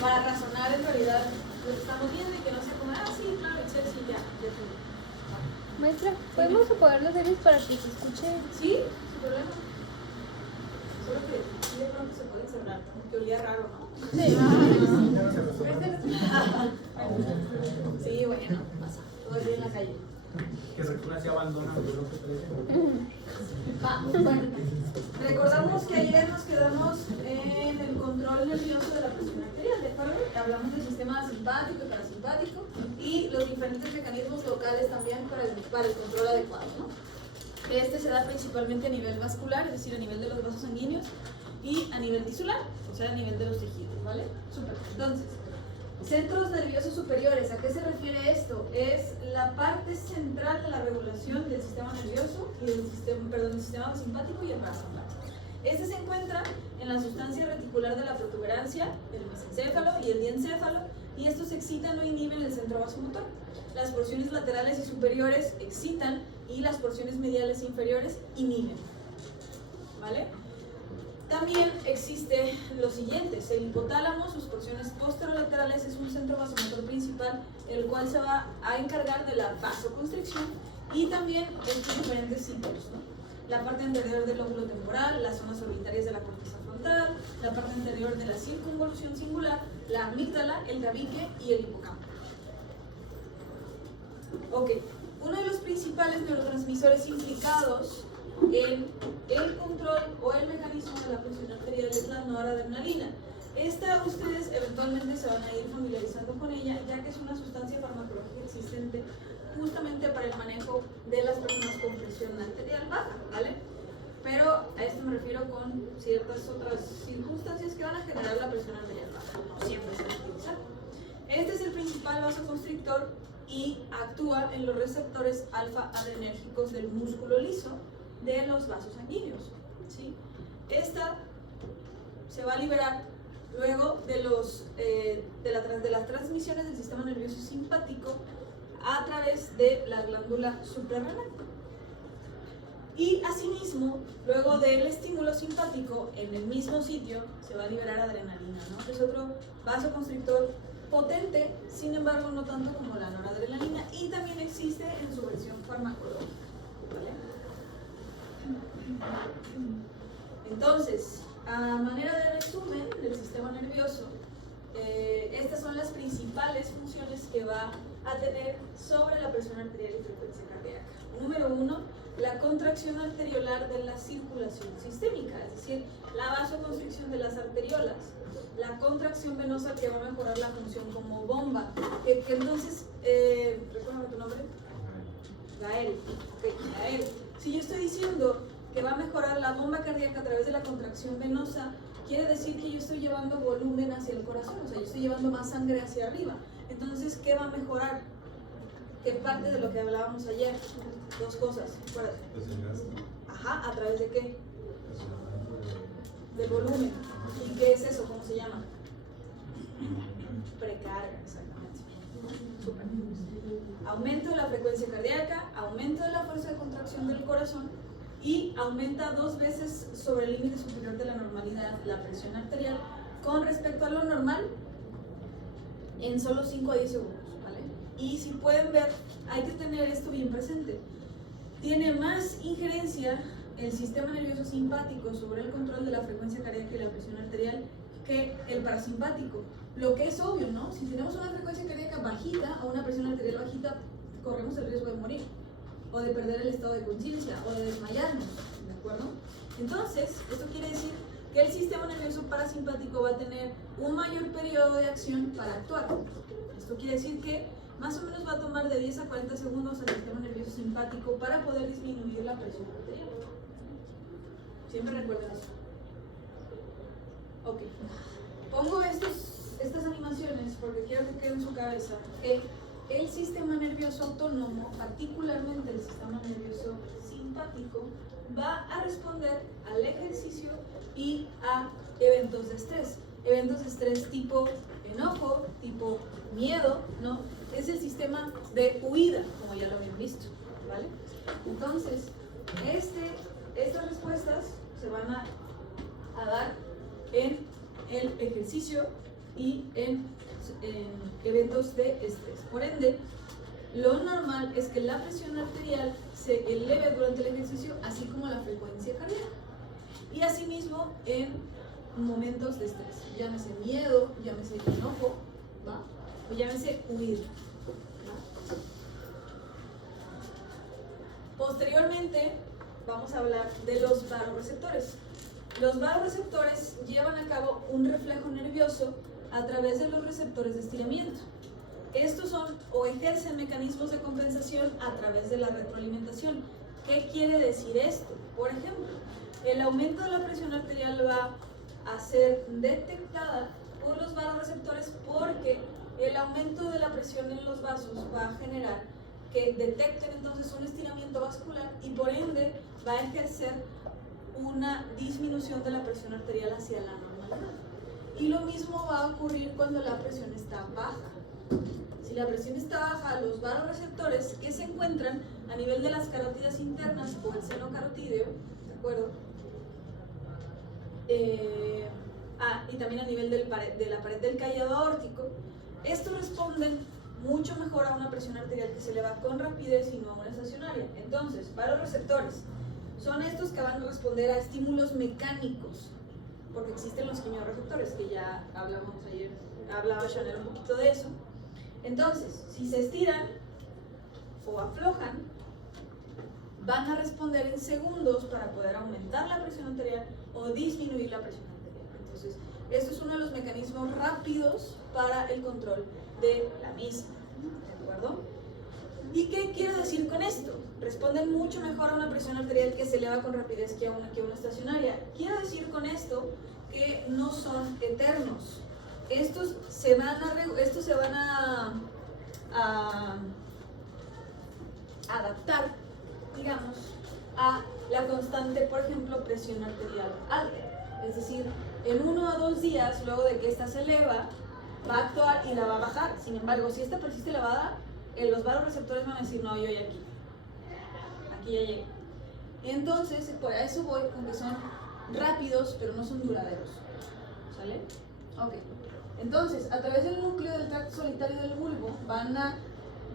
para razonar en realidad lo que estamos viendo y que no sea como, sí, claro, Excel, sí, ya todo. Maestra, ¿podemos apagar los aires para que se escuche? Sí, sin problema. Solo que de pronto se puede cerrar, que olía raro, ¿no? Sí. Sí, bueno, pasa. Todo el día en la calle. Que Recuna se abandona, yo lo que parece. Bueno, recordamos que ayer nos quedamos en el control nervioso de la presión arterial, ¿de acuerdo? Hablamos del sistema simpático y parasimpático y los diferentes mecanismos locales también para el control adecuado, ¿no? Este se da principalmente a nivel vascular, es decir, a nivel de los vasos sanguíneos, y a nivel tisular, o sea, a nivel de los tejidos, ¿vale? Súper. Entonces, centros nerviosos superiores, ¿a qué se refiere esto? Es la parte central de la regulación del sistema nervioso y del sistema simpático y el parasimpático. Este se encuentra en la sustancia reticular de la protuberancia, el mesencéfalo y el diencéfalo, y estos excitan o inhiben el centro vasomotor. Las porciones laterales y superiores excitan y las porciones mediales e inferiores inhiben, ¿vale? También existe lo siguiente, el hipotálamo, sus porciones posterolaterales, es un centro vasomotor principal, el cual se va a encargar de la vasoconstricción y también estos diferentes sitios, ¿no? La parte anterior del lóbulo temporal, las zonas orbitarias de la corteza frontal, la parte anterior de la circunvolución singular, la amígdala, el tabique y el hipocampo. Ok, uno de los principales neurotransmisores implicados en el control o el mecanismo de la presión arterial es la noradrenalina. Esta ustedes eventualmente se van a ir familiarizando con ella, ya que es una sustancia farmacológica existente justamente para el manejo de las personas con presión arterial baja, ¿vale? Pero a esto me refiero con ciertas otras circunstancias que van a generar la presión arterial baja, no siempre se va a utilizar. Este es el principal vasoconstrictor y actúa en los receptores alfa-adrenérgicos del músculo liso de los vasos sanguíneos, ¿sí? Esta se va a liberar luego de las transmisiones del sistema nervioso simpático a través de la glándula suprarrenal. Y asimismo, luego del estímulo simpático, en el mismo sitio se va a liberar adrenalina, ¿no? Es otro vasoconstrictor potente, sin embargo no tanto como la noradrenalina, y también existe en su versión farmacológica, ¿vale? Entonces, a manera de resumen del sistema nervioso, estas son las principales funciones que va a tener sobre la presión arterial y frecuencia cardíaca. Número 1, la contracción arteriolar de la circulación sistémica, es decir, la vasoconstricción de las arteriolas, la contracción venosa que va a mejorar la función como bomba, que entonces, recuérdame tu nombre, Gael, okay, Gael. Si yo estoy diciendo que va a mejorar la bomba cardíaca a través de la contracción venosa, quiere decir que yo estoy llevando volumen hacia el corazón, o sea, yo estoy llevando más sangre hacia arriba. Entonces, ¿qué va a mejorar? ¿Qué parte de lo que hablábamos ayer? Dos cosas, acuérdate. Ajá, ¿a través de qué? Del volumen. ¿Y qué es eso? ¿Cómo se llama? Precarga, exactamente. Súper. Aumento de la frecuencia cardíaca, aumento de la fuerza de contracción del corazón y aumenta 2 veces sobre el límite superior de la normalidad la presión arterial con respecto a lo normal en solo 5 a 10 segundos, ¿vale? Y si pueden ver, hay que tener esto bien presente. Tiene más injerencia el sistema nervioso simpático sobre el control de la frecuencia cardíaca y la presión arterial que el parasimpático. Lo que es obvio, ¿no? Si tenemos una frecuencia cardíaca bajita o una presión arterial bajita, corremos el riesgo de morir, o de perder el estado de conciencia, o de desmayarnos, ¿de acuerdo? Entonces, esto quiere decir que el sistema nervioso parasimpático va a tener un mayor periodo de acción para actuar. Esto quiere decir que más o menos va a tomar de 10 a 40 segundos al sistema nervioso simpático para poder disminuir la presión arterial. Siempre recuerden eso. Ok. Pongo estas animaciones porque quiero que quede en su cabeza que el sistema nervioso autónomo, particularmente el sistema nervioso simpático, va a responder al ejercicio y a eventos de estrés. Eventos de estrés tipo enojo, tipo miedo, ¿no? Es el sistema de huida, como ya lo habían visto, ¿vale? Entonces, estas respuestas se van a dar en el ejercicio y en eventos de estrés. Por ende, lo normal es que la presión arterial se eleve durante el ejercicio, así como la frecuencia cardíaca. Y asimismo en momentos de estrés, llámese miedo, llámese enojo, ¿va? O llámese huir. ¿Va? Posteriormente vamos a hablar de los vasoreceptores. Los vasoreceptores llevan a cabo un reflejo nervioso a través de los receptores de estiramiento. Estos son o ejercen mecanismos de compensación a través de la retroalimentación. ¿Qué quiere decir esto? Por ejemplo, el aumento de la presión arterial va a ser detectada por los vasoreceptores porque el aumento de la presión en los vasos va a generar que detecten entonces un estiramiento vascular y por ende va a ejercer una disminución de la presión arterial hacia la normalidad. Y lo mismo va a ocurrir cuando la presión está baja. Si la presión está baja, los vasoreceptores que se encuentran a nivel de las carótidas internas o el seno carotídeo, ¿de acuerdo? Y también a nivel de la pared del callado aórtico, estos responden mucho mejor a una presión arterial que se eleva con rapidez y no a una estacionaria. Entonces, vasoreceptores son estos que van a responder a estímulos mecánicos, porque existen los quimiorreceptores, que ya hablamos ayer, hablaba Chanel un poquito de eso. Entonces, si se estiran o aflojan, van a responder en segundos para poder aumentar la presión arterial o disminuir la presión arterial. Entonces, esto es uno de los mecanismos rápidos para el control de la misma, ¿de acuerdo? ¿Y qué quiero decir con esto? Responden mucho mejor a una presión arterial que se eleva con rapidez que a una estacionaria. Quiero decir con esto que no son eternos. Estos se van a adaptar, digamos, a la constante, por ejemplo, presión arterial alta. Es decir, en 1 o 2 días, luego de que esta se eleva, va a actuar y la va a bajar. Sin embargo, si esta persiste elevada, los vasoreceptores van a decir, no, yo ya aquí ya llegué. Entonces, por eso voy con que son rápidos, pero no son duraderos. ¿Sale? Ok. Entonces, a través del núcleo del tracto solitario del bulbo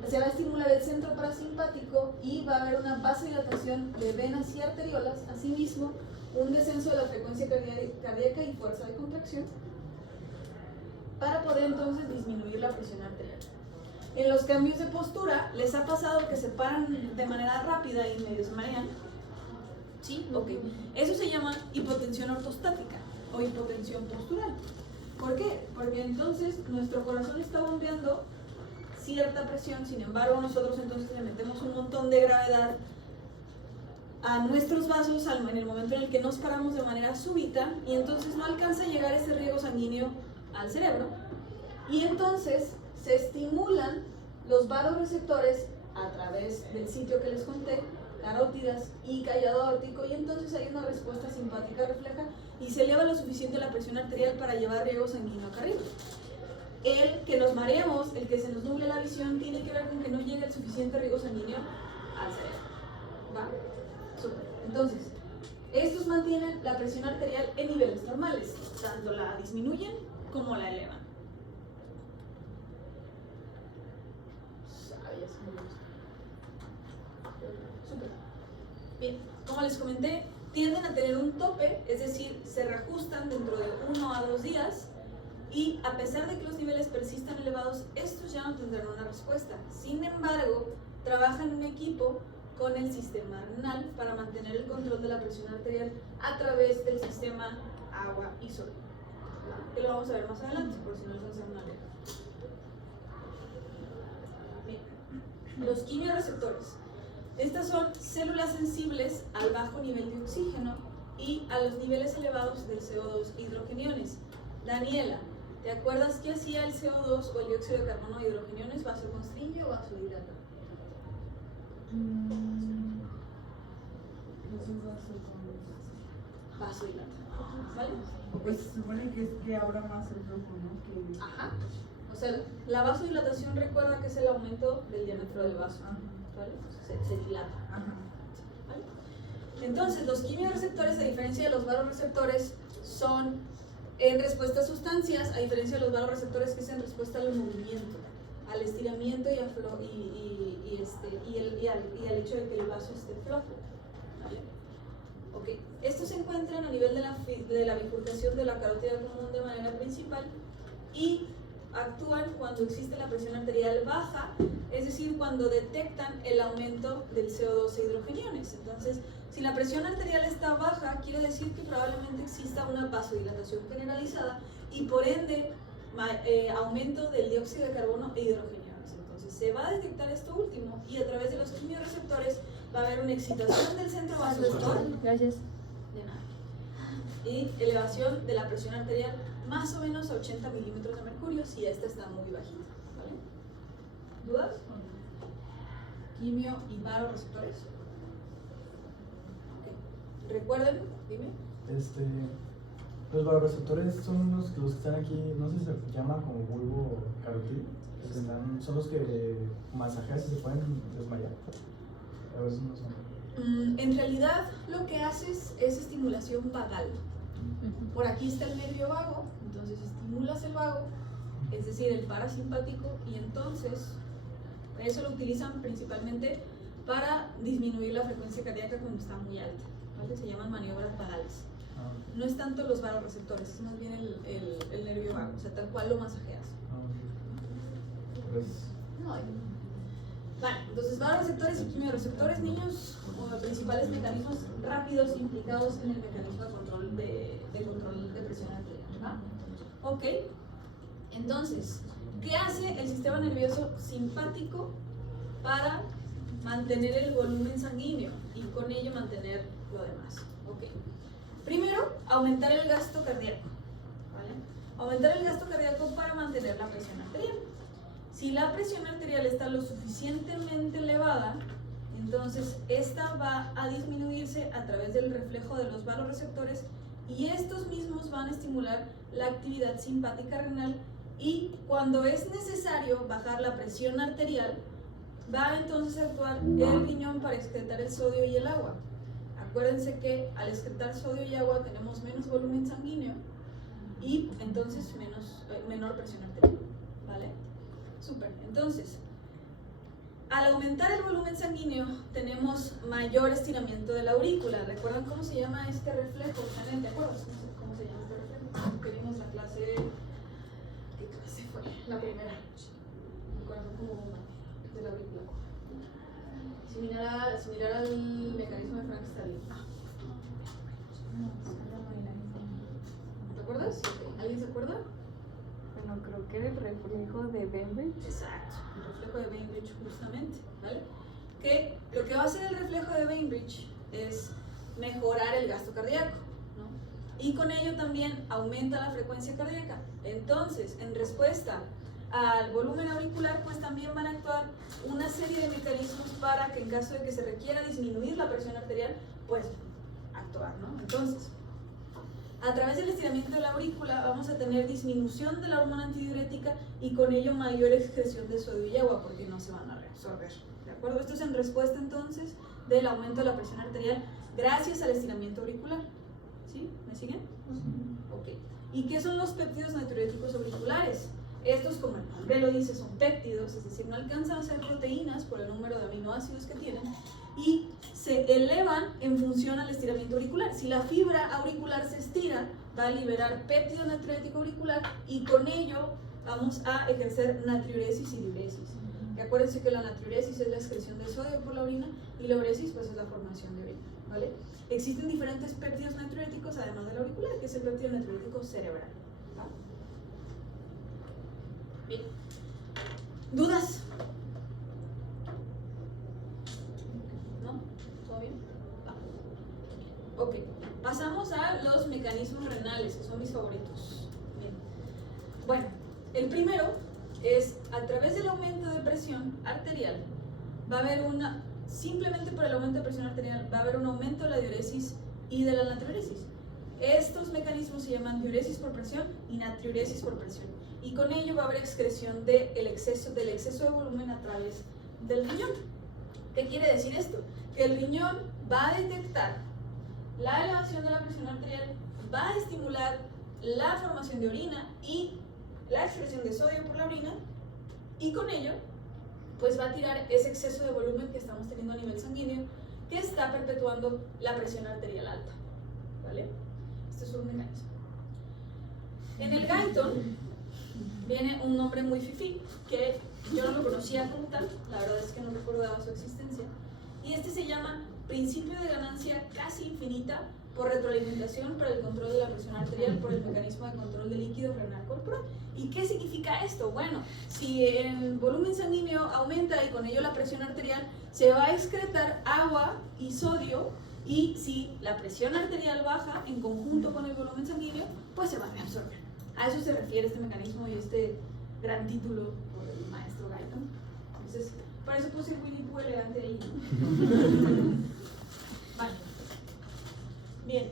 se va a estimular el centro parasimpático y va a haber una vasodilatación de venas y arteriolas, asimismo un descenso de la frecuencia cardíaca y fuerza de contracción para poder entonces disminuir la presión arterial. En los cambios de postura, ¿les ha pasado que se paran de manera rápida y medio se marean? ¿Sí? Ok. Eso se llama hipotensión ortostática o hipotensión postural. ¿Por qué? Porque entonces nuestro corazón está bombeando cierta presión, sin embargo nosotros entonces le metemos un montón de gravedad a nuestros vasos en el momento en el que nos paramos de manera súbita y entonces no alcanza a llegar ese riego sanguíneo al cerebro y entonces se estimulan los vasoreceptores a través del sitio que les conté, carótidas y callado aórtico, y entonces hay una respuesta simpática refleja y se eleva lo suficiente la presión arterial para llevar riego sanguíneo acá arriba. El que nos mareemos, el que se nos nuble la visión, tiene que ver con que no llegue el suficiente riego sanguíneo al cerebro. ¿Va? Súper. Entonces, estos mantienen la presión arterial en niveles normales, tanto la disminuyen como la elevan. Súper. Bien, como les comenté, tienden a tener un tope, es decir, se reajustan dentro de 1 a 2 días y a pesar de que los niveles persistan elevados, estos ya no tendrán una respuesta. Sin embargo, trabajan en equipo con el sistema renal para mantener el control de la presión arterial a través del sistema agua y sol, que lo vamos a ver más adelante, por si no alcanzaron a ver. Bien. Los quimiorreceptores. Estas son células sensibles al bajo nivel de oxígeno y a los niveles elevados del CO2 hidrogeniones. Daniela, ¿te acuerdas qué hacía el CO2 o el dióxido de carbono hidrogeniones? ¿Vasoconstriñe o vasodilata? Vasodilata. ¿Vale? Pues se supone que abra más el flujo, ¿no? Ajá. O sea, la vasodilatación recuerda que es el aumento del diámetro del vaso. ¿Vale? Se dilata. Ajá. ¿Vale? Entonces, los quimiorreceptores, a diferencia de los vasoreceptores, son en respuesta a sustancias, a diferencia de los vasoreceptores que es en respuesta al movimiento, al estiramiento y al hecho de que el vaso esté flojo. ¿Vale? Okay. Estos se encuentran a nivel de la bifurcación de la carótida común de manera principal y actúan cuando existe la presión arterial baja, es decir, cuando detectan el aumento del CO2 e hidrogeniones. Entonces, si la presión arterial está baja, quiere decir que probablemente exista una vasodilatación generalizada y por ende aumento del dióxido de carbono e hidrogeniones. Entonces, se va a detectar esto último y a través de los quimiorreceptores va a haber una excitación del centro vasomotor. Gracias. De nada. Y elevación de la presión arterial más o menos a 80 milímetros de mercurio si esta está muy bajita. ¿Vale? ¿Dudas? Quimio y vasoreceptores. Okay. Recuerden, dime. Los vasoreceptores son los que están aquí, no sé si se llama como bulbo carotídeo, son los que masajeas y se pueden desmayar. A veces no son. En realidad lo que haces es estimulación vagal. Por aquí está el nervio vago, entonces estimulas el vago, es decir, el parasimpático, y entonces eso lo utilizan principalmente para disminuir la frecuencia cardíaca cuando está muy alta, ¿vale? Se llaman maniobras vagales. No es tanto los vasoreceptores, es más bien el nervio vago, o sea, tal cual lo masajeas. Vale, entonces vasoreceptores y quimiorreceptores, niños, como principales mecanismos rápidos implicados en el mecanismo de control de presión arterial. ¿Va? Ok, entonces, ¿qué hace el sistema nervioso simpático para mantener el volumen sanguíneo y con ello mantener lo demás? Ok, primero, aumentar el gasto cardíaco. ¿Vale? Aumentar el gasto cardíaco para mantener la presión arterial. Si la presión arterial está lo suficientemente elevada, entonces esta va a disminuirse a través del reflejo de los vasoreceptores y estos mismos van a estimular la actividad simpática renal y cuando es necesario bajar la presión arterial, va entonces a actuar el riñón para excretar el sodio y el agua. Acuérdense que al excretar sodio y agua tenemos menos volumen sanguíneo y entonces menor presión arterial. ¿Vale? Súper. Entonces, al aumentar el volumen sanguíneo, tenemos mayor estiramiento de la aurícula. ¿Recuerdan cómo se llama este reflejo? ¿Te acuerdas cómo se llama este reflejo? Que vimos la clase. ¿Qué clase fue? La primera. Me acuerdo como de la aurícula. Similar al mecanismo de Frank-Starling. ¿Te acuerdas? ¿Alguien se acuerda? Bueno, creo que era el reflejo de Bainbridge. Exacto, el reflejo de Bainbridge justamente, ¿vale? Que lo que va a hacer el reflejo de Bainbridge es mejorar el gasto cardíaco, ¿no? Y con ello también aumenta la frecuencia cardíaca. Entonces, en respuesta al volumen auricular, pues también van a actuar una serie de mecanismos para que en caso de que se requiera disminuir la presión arterial, pues actuar, ¿no? Entonces, a través del estiramiento de la aurícula vamos a tener disminución de la hormona antidiurética y con ello mayor excreción de sodio y agua porque no se van a reabsorber. ¿De acuerdo? Esto es en respuesta entonces del aumento de la presión arterial gracias al estiramiento auricular. ¿Sí? ¿Me siguen? Ok. ¿Y qué son los péptidos natriuréticos auriculares? Estos, como el nombre lo dice, son péptidos, es decir, no alcanzan a ser proteínas por el número de aminoácidos que tienen y se elevan en función al estiramiento auricular. Si la fibra auricular se estira, va a liberar péptido natriurético auricular y con ello vamos a ejercer natriuresis y diuresis. Y acuérdense que la natriuresis es la excreción de sodio por la orina y la uresis pues es la formación de orina, ¿vale? Existen diferentes péptidos natriuréticos además del auricular, que es el péptido natriurético cerebral. ¿Va? Bien. ¿Dudas? ¿No? ¿Todo bien? Va. Ok. Pasamos a los mecanismos renales, que son mis favoritos. Bien. Bueno, el primero es a través del aumento de presión arterial. Va a haber simplemente por el aumento de presión arterial, va a haber un aumento de la diuresis y de la natriuresis. Estos mecanismos se llaman diuresis por presión y natriuresis por presión. Y con ello va a haber excreción del exceso de volumen a través del riñón. ¿Qué quiere decir esto? Que el riñón va a detectar la elevación de la presión arterial, va a estimular la formación de orina y la excreción de sodio por la orina, y con ello pues va a tirar ese exceso de volumen que estamos teniendo a nivel sanguíneo, que está perpetuando la presión arterial alta, ¿vale? Este es un mecanismo. En el Guyton viene un nombre muy fifí, que yo no lo conocía como tal, la verdad es que no recordaba su existencia, y este se llama principio de ganancia casi infinita por retroalimentación para el control de la presión arterial por el mecanismo de control de líquido renal corporal. ¿Y qué significa esto? Bueno, si el volumen sanguíneo aumenta y con ello la presión arterial, se va a excretar agua y sodio, y si la presión arterial baja en conjunto con el volumen sanguíneo, pues se va a reabsorber. A eso se refiere este mecanismo y este gran título por el maestro Guyton. Entonces, por eso puse Winnie Pooh elegante ahí, ¿no? Vale. Bien,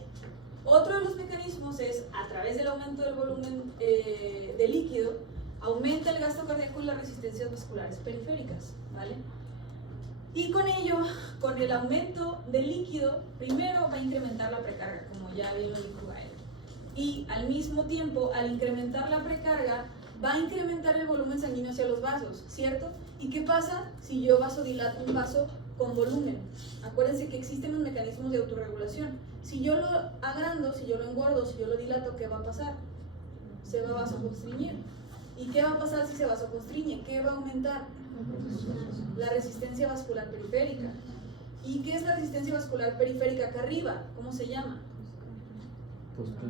otro de los mecanismos es, a través del aumento del volumen de líquido, aumenta el gasto cardíaco y las resistencias vasculares periféricas, ¿vale? Y con ello, con el aumento del líquido, primero va a incrementar la precarga, como ya bien lo dijo Gael. Y al mismo tiempo, al incrementar la precarga, va a incrementar el volumen sanguíneo hacia los vasos, ¿cierto? ¿Y qué pasa si yo vasodilato un vaso con volumen? Acuérdense que existen los mecanismos de autorregulación. Si yo lo agrando, si yo lo engordo, si yo lo dilato, ¿qué va a pasar? Se va a vasoconstriñir. ¿Y qué va a pasar si se vasoconstriñe? ¿Qué va a aumentar? La resistencia vascular periférica. ¿Y qué es la resistencia vascular periférica acá arriba? ¿Cómo se llama?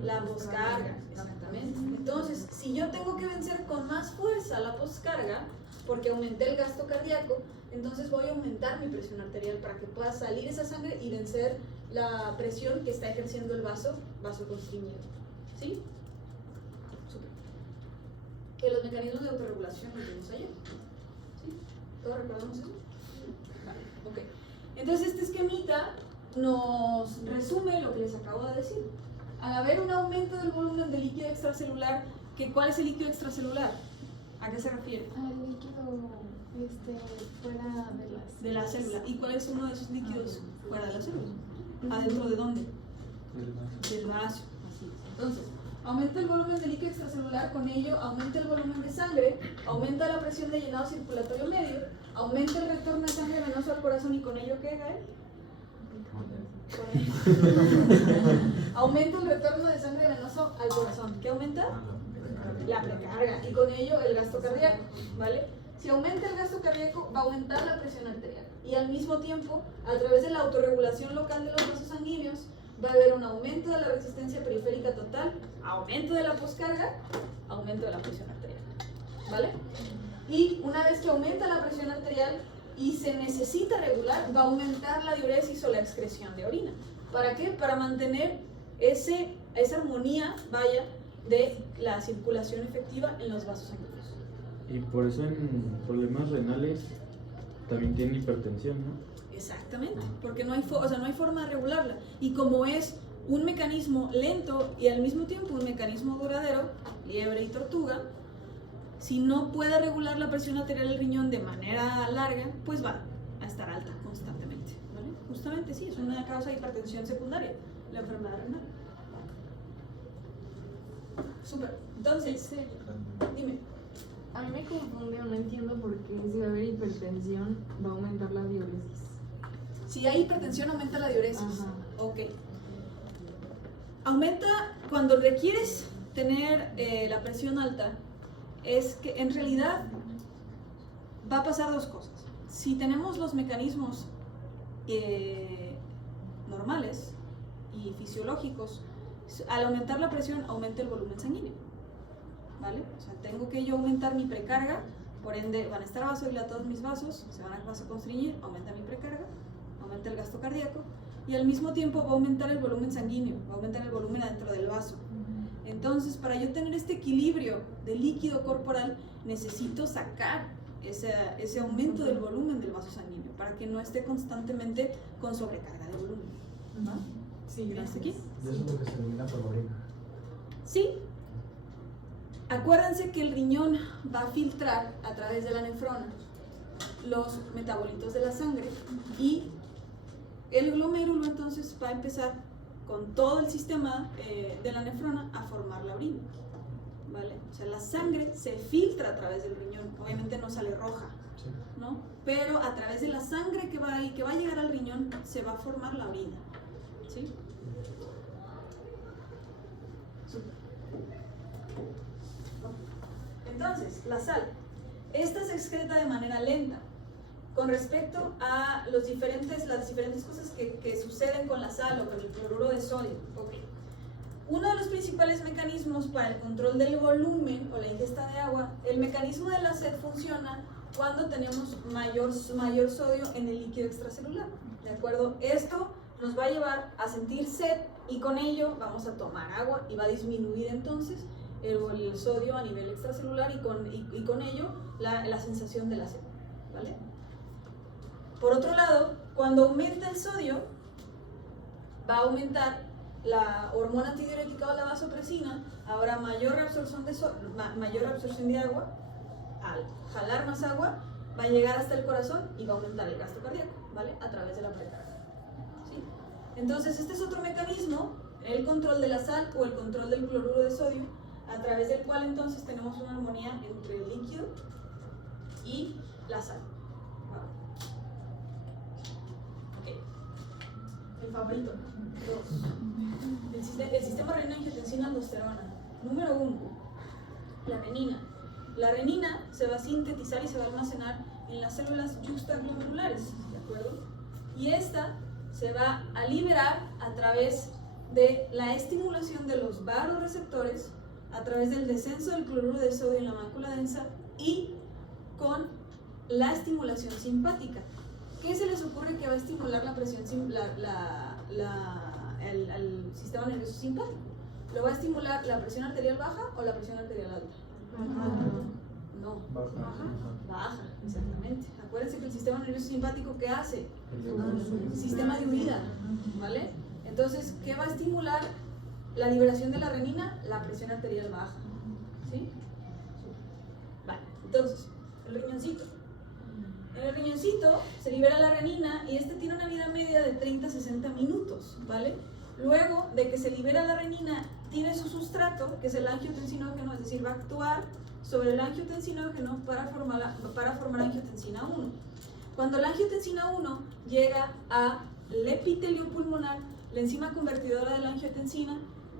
La poscarga, exactamente. Entonces, si yo tengo que vencer con más fuerza la poscarga, porque aumenté el gasto cardíaco, entonces voy a aumentar mi presión arterial para que pueda salir esa sangre y vencer la presión que está ejerciendo el vasoconstriñido. ¿Sí? Súper. Que los mecanismos de autorregulación los vimos ayer. ¿Sí? ¿Todos recordamos eso? Vale, ok. Entonces este esquemita nos resume lo que les acabo de decir. Al haber un aumento del volumen de líquido extracelular, ¿cuál es el líquido extracelular? ¿A qué se refiere? Al líquido fuera De la célula. ¿Y cuál es uno de esos líquidos fuera de la célula? ¿Adentro de dónde? Del vaso. Así es. Entonces, aumenta el volumen de líquido extracelular, con ello aumenta el volumen de sangre, aumenta la presión de llenado circulatorio medio, aumenta el retorno de sangre venoso al corazón, y con ello, ¿qué, Gael? Aumenta el retorno de sangre venoso al corazón. ¿Qué aumenta? La precarga, y con ello el gasto cardíaco, ¿vale? Si aumenta el gasto cardíaco, va a aumentar la presión arterial, y al mismo tiempo, a través de la autorregulación local de los vasos sanguíneos, va a haber un aumento de la resistencia periférica total, aumento de la poscarga, aumento de la presión arterial, ¿vale? Y una vez que aumenta la presión arterial y se necesita regular, va a aumentar la diuresis o la excreción de orina. ¿Para qué? Para mantener esa armonía, vaya, de la circulación efectiva en los vasos sanguíneos. Y por eso en problemas renales también tiene hipertensión, ¿no? Exactamente, porque no hay forma de regularla. Y como es un mecanismo lento y al mismo tiempo un mecanismo duradero, liebre y tortuga, si no puede regular la presión arterial del riñón de manera larga, pues va a estar alta constantemente, ¿vale? Justamente sí, es una causa de hipertensión secundaria, la enfermedad renal. Súper. Entonces, dime. A mí me confunde o no entiendo por qué si va a haber hipertensión va a aumentar la diuresis. Si hay hipertensión, aumenta la diuresis. Ajá. Ok. Aumenta cuando requieres tener la presión alta. Es que en realidad va a pasar dos cosas. Si tenemos los mecanismos normales y fisiológicos, al aumentar la presión aumenta el volumen sanguíneo, ¿vale? O sea, tengo que yo aumentar mi precarga, por ende van a estar vasodilatados mis vasos, se van a vasoconstriñir, aumenta mi precarga, aumenta el gasto cardíaco, y al mismo tiempo va a aumentar el volumen sanguíneo, va a aumentar el volumen adentro del vaso. Entonces, para yo tener este equilibrio de líquido corporal, necesito sacar ese aumento del volumen del vaso sanguíneo para que no esté constantemente con sobrecarga de volumen. ¿Va? Sí, gracias. ¿Aquí? Y eso es lo que se elimina por la orina. Sí. Acuérdense que el riñón va a filtrar a través de la nefrona los metabolitos de la sangre, y el glomérulo entonces va a empezar con todo el sistema de la nefrona a formar la orina, ¿vale? O sea, la sangre se filtra a través del riñón, obviamente no sale roja, Sí. ¿no? Pero a través de la sangre que va a llegar al riñón se va a formar la orina, ¿sí? Súper. Entonces, la sal. Esta se excreta de manera lenta con respecto a las diferentes cosas que suceden con la sal o con el cloruro de sodio. Okay. Uno de los principales mecanismos para el control del volumen o la ingesta de agua, el mecanismo de la sed funciona cuando tenemos mayor sodio en el líquido extracelular. ¿De acuerdo? Esto nos va a llevar a sentir sed y con ello vamos a tomar agua y va a disminuir entonces el sodio a nivel extracelular y con ello la sensación de la sed, ¿vale? Por otro lado, cuando aumenta el sodio, va a aumentar la hormona antidiurética o la vasopresina, habrá mayor absorción de agua, al jalar más agua, va a llegar hasta el corazón y va a aumentar el gasto cardíaco, ¿vale? A través de la precarga, ¿sí? Entonces, este es otro mecanismo, el control de la sal o el control del cloruro de sodio, a través del cual entonces tenemos una armonía entre el líquido y la sal. Okay. El favorito. 2. El sistema renina-angiotensina-aldosterona. Número 1. La renina. La renina se va a sintetizar y se va a almacenar en las células juxtaglomérulares, ¿de acuerdo? Y esta se va a liberar a través de la estimulación de los vasoreceptores, a través del descenso del cloruro de sodio en la mácula densa y con la estimulación simpática. ¿Qué se les ocurre que va a estimular la presión, el sistema nervioso simpático? ¿Lo va a estimular la presión arterial baja o la presión arterial alta? No, baja, exactamente. Acuérdense que el sistema nervioso simpático, ¿qué hace? Sistema de huida, ¿vale? Entonces, ¿qué va a estimular la liberación de la renina? La presión arterial baja, ¿sí? Vale, entonces, el riñoncito. En el riñoncito se libera la renina y este tiene una vida media de 30 a 60 minutos, ¿vale? Luego de que se libera la renina, tiene su sustrato, que es el angiotensinógeno, es decir, va a actuar sobre el angiotensinógeno para formar angiotensina 1. Cuando la angiotensina 1 llega al epitelio pulmonar, la enzima convertidora de la angiotensina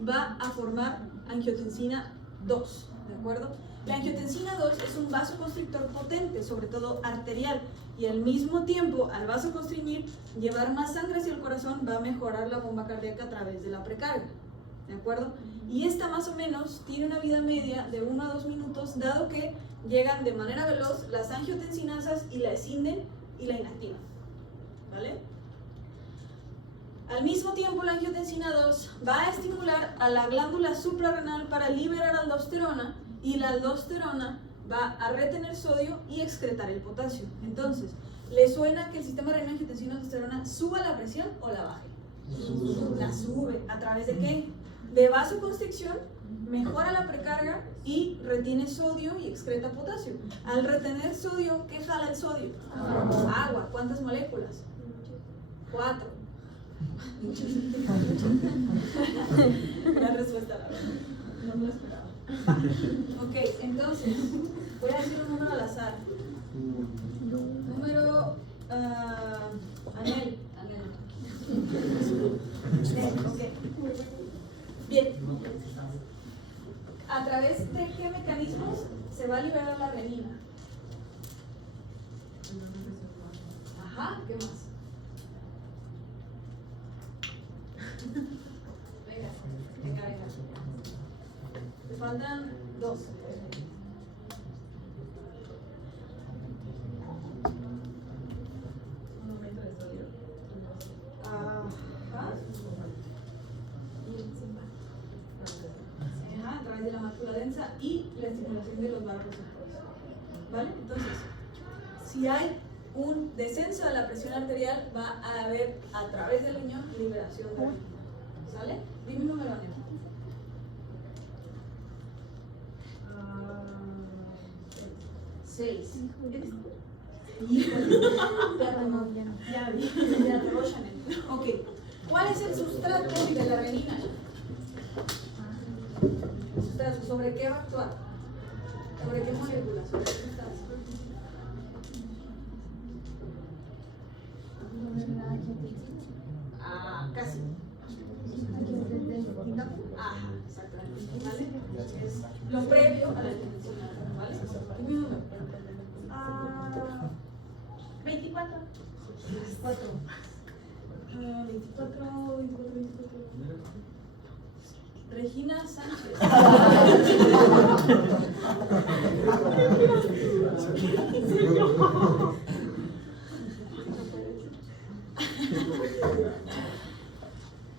va a formar angiotensina 2, ¿de acuerdo? La angiotensina 2 es un vasoconstrictor potente, sobre todo arterial, y al mismo tiempo, al vasoconstringir, llevar más sangre hacia el corazón va a mejorar la bomba cardíaca a través de la precarga, ¿de acuerdo? Y esta más o menos tiene una vida media de 1 a 2 minutos, dado que llegan de manera veloz las angiotensinasas y la escinden y la inactivan, ¿vale? Al mismo tiempo, la angiotensina 2 va a estimular a la glándula suprarrenal para liberar aldosterona y la aldosterona va a retener sodio y excretar el potasio. Entonces, ¿le suena que el sistema renina-angiotensina-aldosterona suba la presión o la baje? La sube. ¿A través de qué? De vasoconstricción, mejora la precarga y retiene sodio y excreta potasio. Al retener sodio, ¿qué jala el sodio? Agua. ¿Cuántas moléculas? 4. La respuesta, la verdad. No me lo esperaba. Ok, entonces, voy a decir un número al azar. Número. Anel. Ok. Bien. ¿A través de qué mecanismos se va a liberar la renina? Ajá, ¿qué más? Venga. Te faltan 2. Un aumento de sodio. Ajá. A través de la mácula densa y la estimulación de los vasoreceptores. ¿Vale? Entonces, si hay un descenso de la presión arterial, va a haber a través del riñón liberación de renina. ¿Sale? Dime un número, Anel. 6. Ya vi, ya te voy a Chanel. Ok. ¿Cuál es el sustrato de la renina? El sustrato, ¿sobre qué va a actuar? ¿Sobre qué molécula? ¿Sobre qué sustrato? Ah, casi. Ajá, exactamente. ¿Vale? Es lo previo a la angiotensina, ¿vale? Dime un número. 24. 24. 24. Regina Sánchez.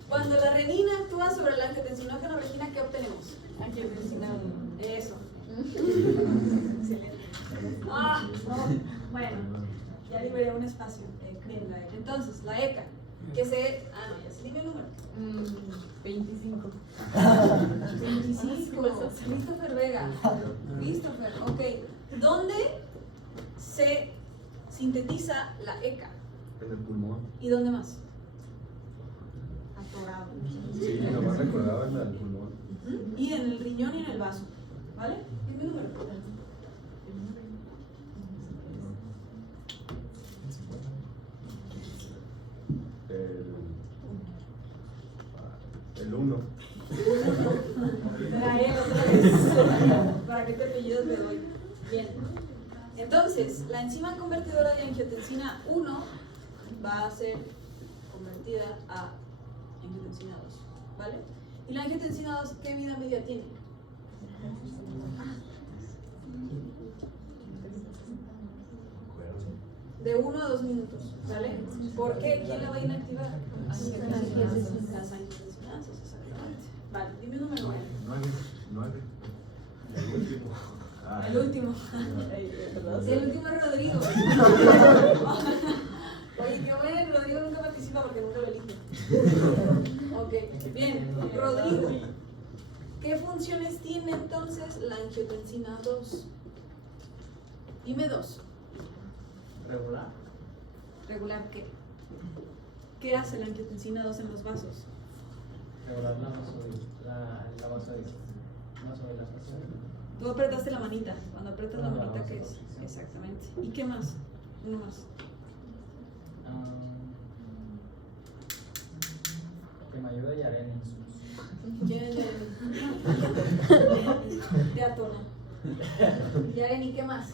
Cuando la renina actúa sobre el angiotensinógeno, Regina, ¿qué obtenemos? Angiotensina 1. Eso. Excelente. Ah, no. Bueno, ya liberé un espacio. Bien, la ECA. Entonces, la ECA, que se. Ah, no, ya se dime el número. 25. 25. Christopher Vega. Christopher, ok. ¿Dónde se sintetiza la ECA? En el pulmón. ¿Y dónde más? Atorado. Sí, nomás recordaba en el pulmón. Y en el riñón y en el vaso. ¿Vale? Dime el número. El 1. Trae otra vez. ¿Para qué te apellidos le doy? Bien. Entonces, la enzima convertidora de angiotensina 1 va a ser convertida a angiotensina 2. ¿Vale? ¿Y la angiotensina 2 qué vida media tiene? De 1 a 2 minutos. ¿Vale? ¿Por qué? ¿Quién la va a inactivar? Las angiotensinasas, exactamente. Vale, dime un número. 9. El último. El último. El último es Rodrigo. Oye, qué bueno, Rodrigo nunca participa porque nunca lo elige. Ok, bien, Rodrigo. ¿Qué funciones tiene entonces la angiotensina 2? Dime 2. Regular. ¿Regular qué? ¿Qué hace la angiotensina 2 en los vasos? Regular la vasodilatación. Tú apretaste la manita. Cuando apretas la manita, ¿qué es? Exactamente. ¿Y qué más? Uno más. Que me ayuda Yareni. ¿Quién es Yareni? Te atona. Yareni, ¿qué más?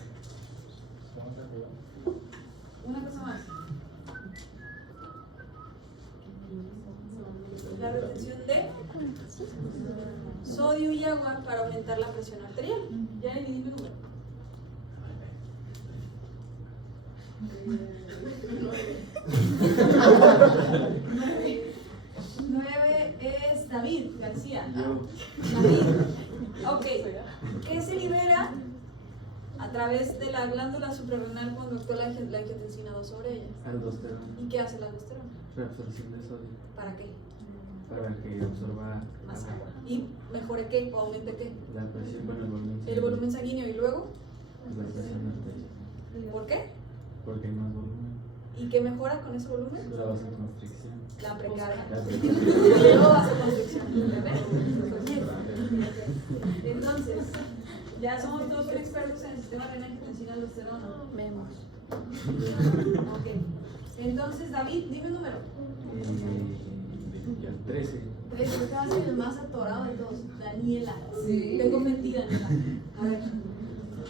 Una cosa más. La retención de sodio y agua para aumentar la presión arterial. Yareni, dime un número. 9 es David García. David. Ok. ¿Qué se libera a través de la glándula suprarrenal cuando actúa la angiotensina 2 sobre ella? Aldosterona. ¿Y qué hace la aldosterona? Reabsorción de sodio. ¿Para qué? Para que absorba Más agua. ¿Y mejore qué? ¿O aumente qué? la presión, bueno, el volumen. El volumen sanguíneo. ¿Y luego? La presión arterial. ¿Por qué? Porque hay más volumen. ¿Y qué mejora con ese volumen? La vasoconstricción. La precarga. La Luego vasoconstricción. Entonces, ya somos todos expertos en el sistema renal angiotensina aldosterona. Vemos. Ok. Entonces, David, dime un número. El 13. Este va a ser el más atorado de todos. Daniela. Sí. Tengo ofendida, Daniela. A ver.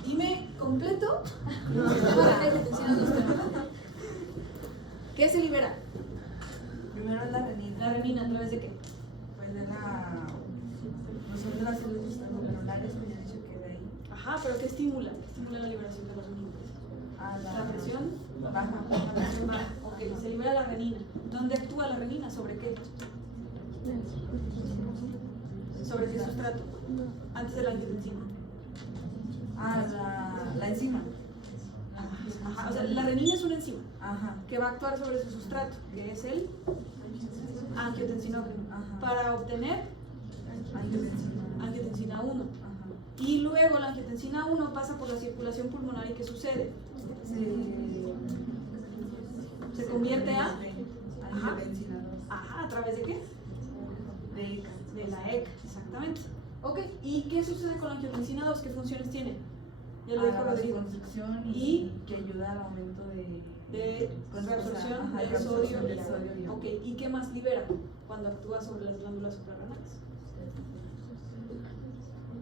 Dime completo. Sistema renal angiotensina aldosterona. ¿Qué se libera? Primero es la renina. La renina, ¿a través de qué? Pues de la. No son de las células glomerulares, me han dicho que de ahí. Ajá, pero ¿qué estimula? ¿Qué estimula la liberación de la renina? A La presión baja. La presión baja. Ok, se libera la renina. ¿Dónde actúa la renina? ¿Sobre qué? ¿Sobre qué sustrato? Antes de la angiotensina. La enzima. Ajá, o sea, la renina es una enzima Ajá. que va a actuar sobre su sustrato, que es el angiotensinógeno, Ajá. para obtener angiotensina 1. Ajá. Y luego la angiotensina 1 pasa por la circulación pulmonar y ¿qué sucede? Se convierte a Angiotensina 2. Ajá, ¿a través de qué? De ECA. De la ECA, exactamente. Ok, ¿y qué sucede con la angiotensina 2? ¿Qué funciones tiene? Ya lo dijo La Rodrigo. vasoconstricción Y y que ayuda al aumento de Reabsorción ajá, del reabsorción sodio y del agua. sodio y agua. Ok, ¿y qué más libera cuando actúa sobre las glándulas suprarrenales?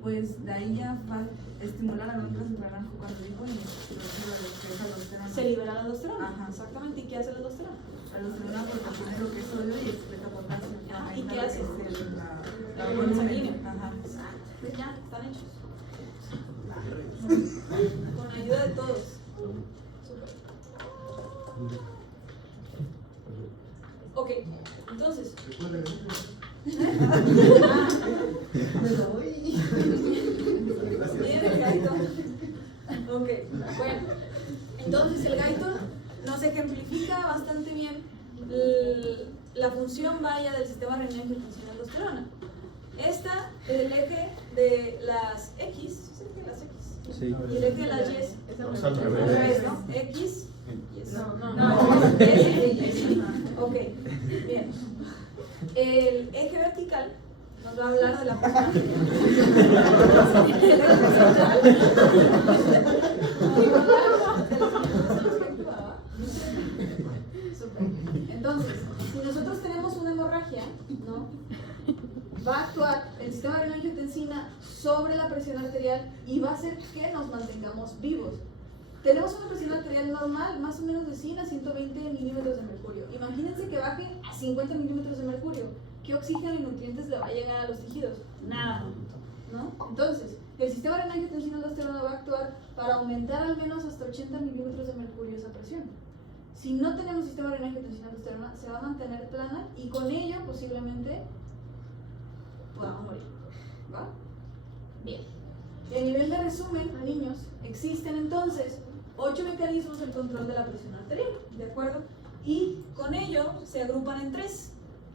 Pues de ahí ya va a estimular la glándula suprarrenal cuando dijo y produce aldosterona. Se libera la aldosterona. Ajá. Exactamente, ¿y qué hace la aldosterona? La aldosterona porque tiene lo que es sodio y excreta potasio. Ajá, Ahí ¿y qué está lo hace? que es la El volumen. sanguíneo. Ajá. Pues ya, están hechos. Con ayuda de todos. Súper. Ok, entonces. Bien, el gaito. Ok, bueno. Entonces el gaito nos ejemplifica bastante bien la función vaya del sistema renina-angiotensina-aldosterona. Esta es el eje de las X, ¿sí? ¿De las X? Sí. Y el eje de las Y. Es al Al revés. revés, ¿no? X. Y No. S. Ok, bien. El eje vertical nos va a hablar de la persona. El eje horizontal nos va a hablar de los que actuaba. Súper. Entonces, si nosotros tenemos una hemorragia, ¿no? Va a actuar el sistema renina-angiotensina sobre la presión arterial y va a hacer que nos mantengamos vivos. Tenemos una presión arterial normal, más o menos de 100 a 120 milímetros de mercurio. Imagínense que baje a 50 milímetros de mercurio. ¿Qué oxígeno y nutrientes le va a llegar a los tejidos? Nada, ¿no? Entonces, el sistema renina-angiotensina-aldosterona va a actuar para aumentar al menos hasta 80 milímetros de mercurio esa presión. Si no tenemos sistema renina-angiotensina-aldosterona, se va a mantener plana y con ello posiblemente podamos morir. ¿Va? Bien. Y a nivel de resumen, niños, existen entonces 8 mecanismos del control de la presión arterial, ¿de acuerdo? Y con ello se agrupan en 3.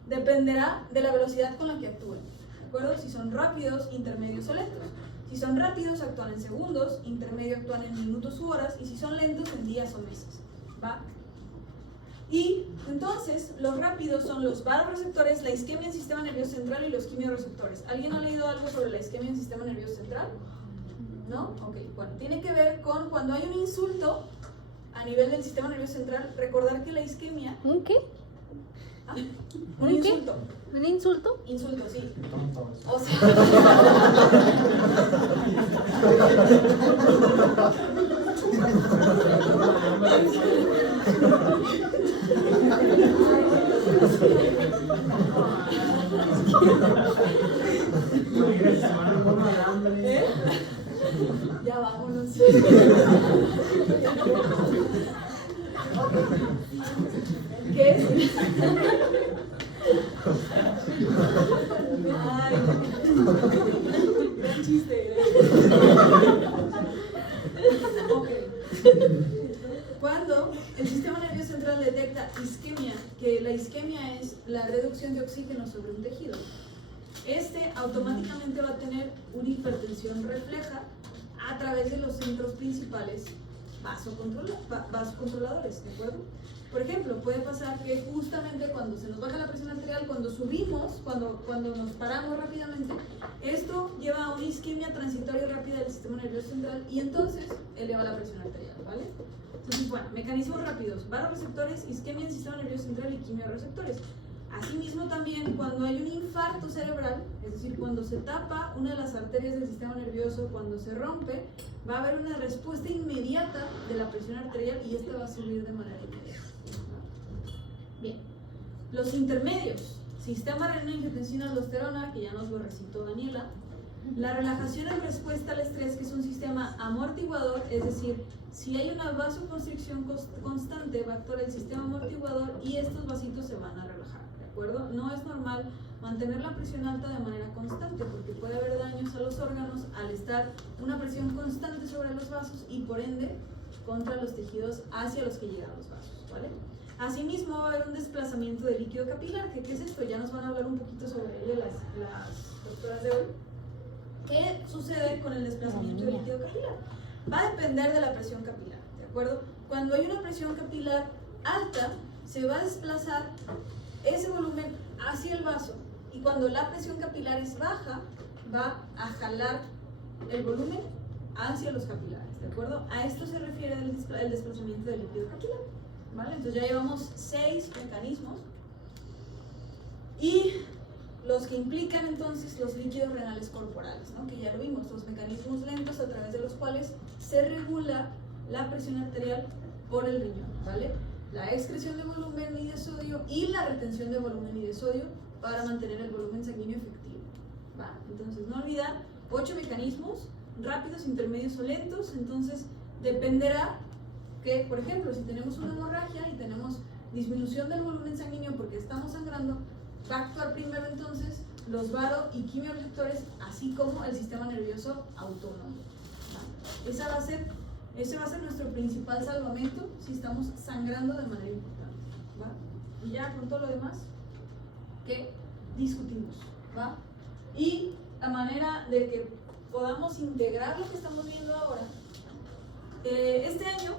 Dependerá de la velocidad con la que actúen, ¿de acuerdo? Si son rápidos, intermedios o lentos. Si son rápidos, actúan en segundos, intermedio actúan en minutos u horas, y si son lentos, en días o meses, ¿va? Y entonces, los rápidos son los vasoreceptores, la isquemia en sistema nervioso central y los quimiorreceptores. ¿Alguien ha leído algo sobre la isquemia en sistema nervioso central? ¿No? Ok, bueno, tiene que ver con cuando hay un insulto a nivel del sistema nervioso central, recordar que la isquemia... ¿Un qué? Ah, ¿Un un qué? insulto. ¿Un insulto? Insulto, sí. Toma eso. O sea... ¿Eh? Ya vámonos. ¿Qué es? Ay, gran chiste. Ok. Cuando el sistema nervioso central detecta isquemia, que la isquemia es la reducción de oxígeno sobre un tejido, este automáticamente va a tener una hipertensión refleja a través de los centros principales vasocontroladores, ¿de acuerdo? Por ejemplo, puede pasar que justamente cuando se nos baja la presión arterial, cuando subimos, cuando nos paramos rápidamente, esto lleva a una isquemia transitoria rápida del sistema nervioso central y entonces eleva la presión arterial, ¿vale? Entonces, bueno, mecanismos rápidos, vasoreceptores, isquemia del sistema nervioso central y quimiorreceptores. Asimismo también cuando hay un infarto cerebral, es decir, cuando se tapa una de las arterias del sistema nervioso, cuando se rompe, va a haber una respuesta inmediata de la presión arterial y esta va a subir de manera inmediata. Bien, los intermedios, sistema renina-angiotensina-aldosterona, que ya nos lo recitó Daniela, la relajación en respuesta al estrés, que es un sistema amortiguador, es decir, si hay una vasoconstricción constante, va a actuar el sistema amortiguador y estos vasitos se van a relajar. ¿De acuerdo? No es normal mantener la presión alta de manera constante porque puede haber daños a los órganos al estar una presión constante sobre los vasos y por ende contra los tejidos hacia los que llegan los vasos, ¿vale? Asimismo va a haber un desplazamiento de líquido capilar, que ¿qué es esto? Ya nos van a hablar un poquito sobre ello las doctoras de hoy. ¿Qué sucede con el desplazamiento de líquido capilar? Va a depender de la presión capilar, ¿de acuerdo? Cuando hay una presión capilar alta, se va a desplazar ese volumen hacia el vaso y cuando la presión capilar es baja, va a jalar el volumen hacia los capilares, ¿de acuerdo? A esto se refiere el desplazamiento del líquido capilar, ¿vale? Entonces ya llevamos 6 mecanismos y los que implican entonces los líquidos renales corporales, ¿no? Que ya lo vimos, los mecanismos lentos a través de los cuales se regula la presión arterial por el riñón, ¿vale? La excreción de volumen y de sodio y la retención de volumen y de sodio para mantener el volumen sanguíneo efectivo, ¿va? Entonces no olvidar 8 mecanismos, rápidos, intermedios o lentos. Entonces dependerá que, por ejemplo, si tenemos una hemorragia y tenemos disminución del volumen sanguíneo porque estamos sangrando, va a actuar primero entonces los varo y quimioreceptores, así como el sistema nervioso autónomo, ¿va? Ese va a ser nuestro principal salvamento si estamos sangrando de manera importante, ¿va? Y ya con todo lo demás que discutimos, ¿va? Y la manera de que podamos integrar lo que estamos viendo ahora, este año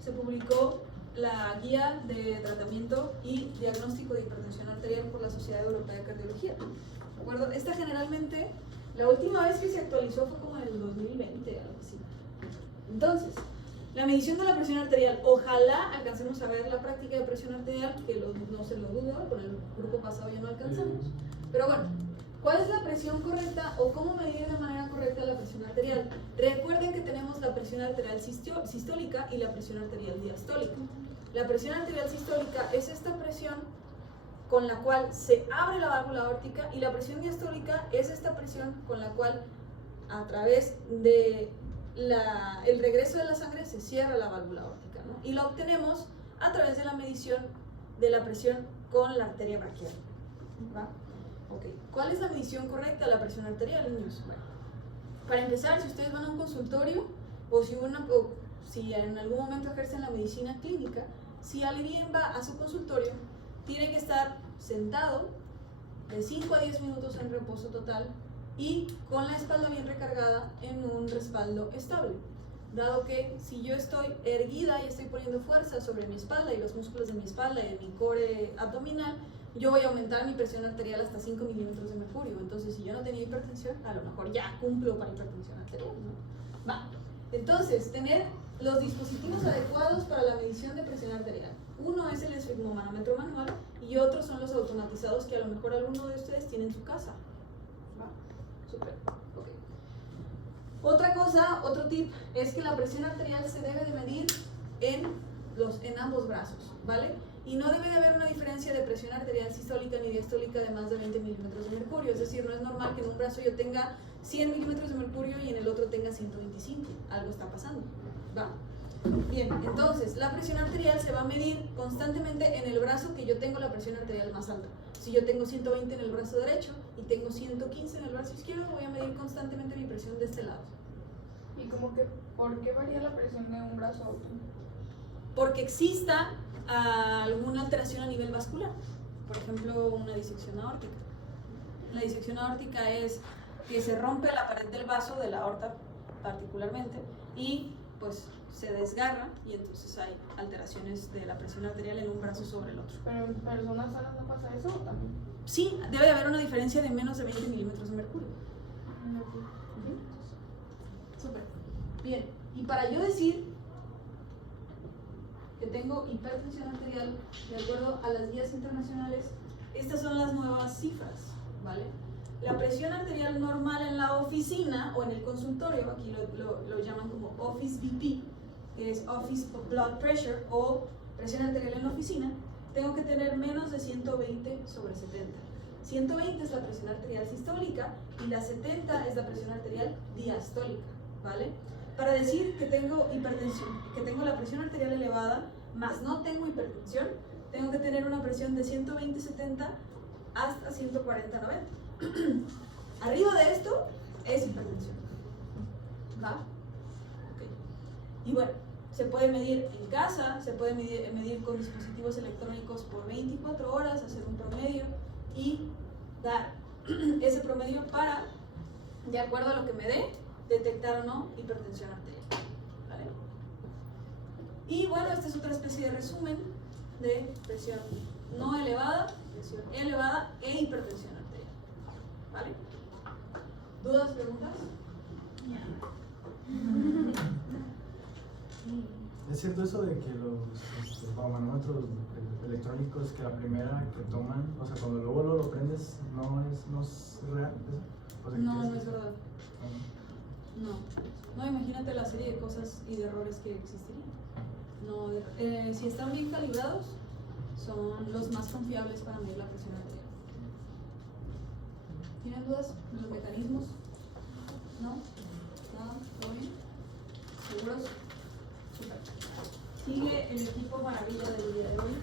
se publicó la guía de tratamiento y diagnóstico de hipertensión arterial por la Sociedad Europea de Cardiología, ¿de acuerdo? Esta generalmente, la última vez que se actualizó fue como en el 2020, algo así. Entonces, la medición de la presión arterial, ojalá alcancemos a ver la práctica de presión arterial, que no se lo dudo, con el grupo pasado ya no alcanzamos, pero bueno, ¿cuál es la presión correcta o cómo medir de manera correcta la presión arterial? Recuerden que tenemos la presión arterial sistólica y la presión arterial diastólica. La presión arterial sistólica es esta presión con la cual se abre la válvula aórtica y la presión diastólica es esta presión con la cual a través de el regreso de la sangre se cierra la válvula aórtica, ¿no? Y la obtenemos a través de la medición de la presión con la arteria braquial, ¿va? Okay. ¿Cuál es la medición correcta de la presión arterial, niños? Bueno, para empezar, si ustedes van a un consultorio o si en algún momento ejercen la medicina clínica, si alguien va a su consultorio, tiene que estar sentado de 5 a 10 minutos en reposo total y con la espalda bien recargada en un respaldo estable, dado que si yo estoy erguida y estoy poniendo fuerza sobre mi espalda y los músculos de mi espalda y de mi core abdominal, yo voy a aumentar mi presión arterial hasta 5 milímetros de mercurio. Entonces, si yo no tenía hipertensión, a lo mejor ya cumplo para hipertensión arterial, ¿no? Va. Entonces, tener los dispositivos adecuados para la medición de presión arterial. Uno es el esfigmomanómetro manual y otros son los automatizados que a lo mejor alguno de ustedes tiene en su casa. Va. Súper. Ok. Otra cosa, otro tip, es que la presión arterial se debe de medir en ambos brazos, ¿vale? Y no debe de haber una diferencia de presión arterial sistólica ni diastólica de más de 20 milímetros de mercurio. Es decir, no es normal que en un brazo yo tenga 100 milímetros de mercurio y en el otro tenga 125. Algo está pasando. Va. Bien, entonces la presión arterial se va a medir constantemente en el brazo que yo tengo la presión arterial más alta. Si yo tengo 120 en el brazo derecho y tengo 115 en el brazo izquierdo, voy a medir constantemente mi presión de este lado. ¿Y como que por qué varía la presión de un brazo a otro? Porque exista alguna alteración a nivel vascular, por ejemplo una disección aórtica. La disección aórtica es que se rompe la pared del vaso, de la aorta particularmente, y pues se desgarra y entonces hay alteraciones de la presión arterial en un brazo sobre el otro. ¿Pero en personas sanas no pasa eso o también? Sí, debe de haber una diferencia de menos de 20 milímetros de mercurio. Súper. Bien, y para yo decir que tengo hipertensión arterial, de acuerdo a las guías internacionales, estas son las nuevas cifras, ¿vale? La presión arterial normal en la oficina o en el consultorio, aquí lo llaman como Office BP, que es Office Blood Pressure o presión arterial en la oficina, tengo que tener menos de 120 sobre 70. 120 es la presión arterial sistólica y la 70 es la presión arterial diastólica, ¿vale? Para decir que tengo hipertensión, que tengo la presión arterial elevada, más no tengo hipertensión, tengo que tener una presión de 120/70 hasta 140/90. Arriba de esto es hipertensión. ¿Va? Okay. Y bueno, se puede medir en casa, se puede medir con dispositivos electrónicos por 24 horas, hacer un promedio y dar ese promedio para, de acuerdo a lo que me dé, detectar o no hipertensión arterial, ¿vale? Y bueno, esta es otra especie de resumen de presión no elevada, presión elevada e hipertensión arterial. ¿Vale? ¿Dudas, preguntas? ¿Es cierto eso de que los manómetros electrónicos, que la primera que toman, o sea, cuando luego lo prendes, no es real? ¿Eso? O sea, No, ¿qué no es verdad. No, imagínate la serie de cosas y de errores que existirían. No, si están bien calibrados, son los más confiables para medir la presión arterial. ¿Tienen dudas de los mecanismos? ¿No? ¿Nada? ¿Todo bien? ¿Seguros? Súper. Sigue el equipo maravilla del día de hoy.